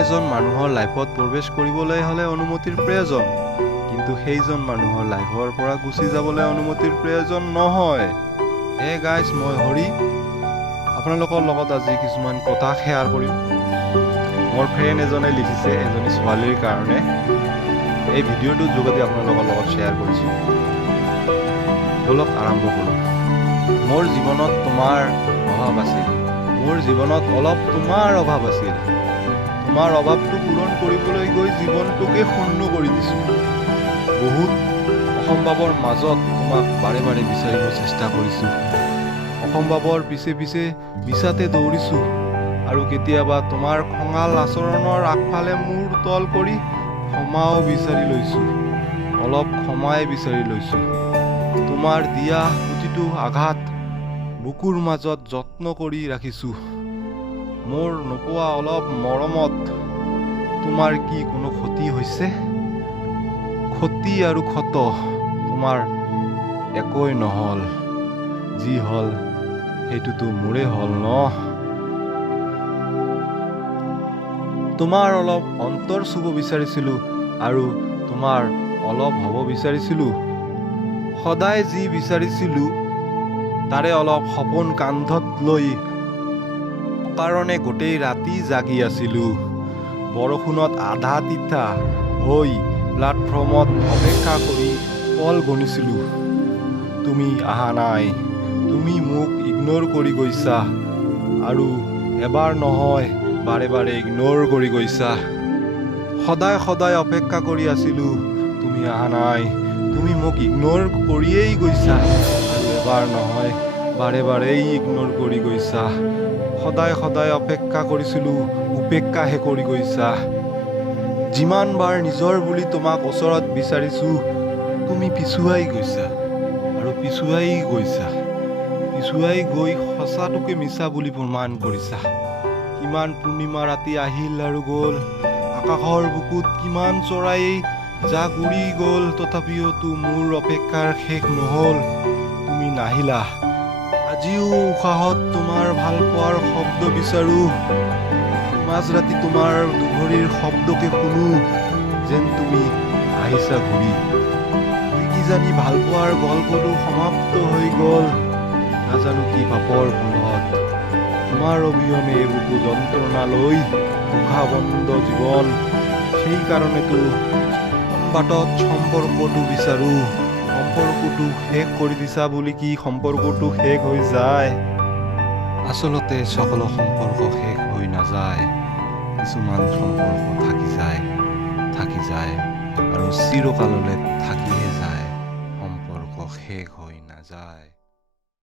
এজন মানুহৰ লাইফত প্ৰৱেশ কৰিবলৈ হ'লে অনুমতিৰ প্ৰয়োজন, কিন্তু সেইজন মানুহৰ লাইফৰ পৰা গুচি যাবলৈ অনুমতিৰ প্ৰয়োজন নহয়। হে গাইজ, মই হৰি আপোনালোকৰ লগত আজি কিছুমান কথা শ্বেয়াৰ কৰিম। মোৰ ফ্ৰেণ্ড এজনে লিখিছে এজনী ছোৱালীৰ কাৰণে। এই ভিডিঅ'টোৰ যোগেদি আপোনালোকৰ লগত শ্বেয়াৰ কৰিছোঁ। বলক আৰম্ভ কৰোঁ। মোৰ জীৱনত তোমাৰ অভাৱ আছিল। মোৰ জীৱনত অলপ তোমাৰ অভাৱ আছিল। তোমাৰ অভাৱটো পূৰণ কৰিবলৈ গৈ জীৱনটোকে শূন্য কৰি দিছোঁ। বহুত অসম্ভৱৰ মাজত তোমাক বাৰে বাৰে বিচাৰিব চেষ্টা কৰিছোঁ। অসম্ভৱৰ পিছে পিছে মিছাতে দৌৰিছোঁ আৰু কেতিয়াবা তোমাৰ খঙাল আচৰণৰ আগফালে মূৰ তল কৰি ক্ষমাও বিচাৰি লৈছোঁ। অলপ ক্ষমাই বিচাৰি লৈছোঁ। তোমাৰ দিয়া প্ৰতিটো আঘাত বুকুৰ মাজত যত্ন কৰি ৰাখিছোঁ। মোৰ নোপোৱা অলপ মৰমত তোমাৰ কি কোনো ক্ষতি হৈছে? ক্ষতি আৰু ক্ষত তোমাৰ একোৱেই নহ'ল। যি হ'ল সেইটোতো মোৰে হ'ল ন। তোমাৰ অলপ অন্তৰ চুব বিচাৰিছিলোঁ আৰু তোমাৰ অলপ হ'ব বিচাৰিছিলোঁ। সদায় যি বিচাৰিছিলোঁ তাৰে অলপ সপোন কান্ধত লৈ কাৰণে গোটেই ৰাতি জাগি আছিলোঁ। বৰষুণত আধা তিতা হৈ প্লেটফৰ্মত অপেক্ষা কৰি পল গণিছিলোঁ। তুমি অহা নাই। তুমি মোক ইগন'ৰ কৰি গৈছা আৰু এবাৰ নহয় বাৰে বাৰে ইগন'ৰ কৰি গৈছা। সদায় সদায় অপেক্ষা কৰি আছিলোঁ। তুমি অহা নাই। তুমি মোক ইগন'ৰ কৰিয়েই গৈছা আৰু এবাৰ নহয় বাৰে বাৰেই ইগন'ৰ কৰি গৈছা। সদায় সদায় অপেক্ষা কৰিছিলোঁ, উপেক্ষাহে কৰি গৈছা। যিমান বাৰ নিজৰ বুলি তোমাক ওচৰত বিচাৰিছোঁ, তুমি পিছুৱাই গৈছা আৰু পিছুৱাই গৈছা। পিছুৱাই গৈ সঁচাটোকে মিছা বুলি প্ৰমাণ কৰিছা। কিমান পূৰ্ণিমা ৰাতি আহিল আৰু গ'ল। আকাশৰ বুকুত কিমান চৰাইয়ে জাক উৰি গ'ল, তথাপিওতো মোৰ অপেক্ষাৰ শেষ নহ'ল। তুমি নাহিলা। আজিও উশাহত তোমাৰ ভাল পোৱাৰ শব্দ বিচাৰোঁ। মাজৰাতি তোমাৰ দুঘড়ীৰ শব্দকে শুনো, যেন তুমি আহিছা ঘূৰি। কিজানি ভাল পোৱাৰ গল্পটো সমাপ্ত হৈ গ'ল। নাজানো কি পাপৰ ফলত তোমাৰ অবিহনে বুকু যন্ত্ৰণা লৈ উশাহ বন্ধ জীৱন। সেইকাৰণেতো বাটত সম্পৰ্কটো বিচাৰোঁ। সম্পৰ্কটো শেষ কৰি দিছা বুলি কি সম্পৰ্কটো শেষ হৈ যায়? আচলতে সকলো সম্পৰ্ক শেষ হৈ নাযায়। কিছুমান সম্পৰ্ক থাকি যায় আৰু চিৰকাললৈ থাকিয়ে যায়। সম্পৰ্ক শেষ হৈ নাযায়।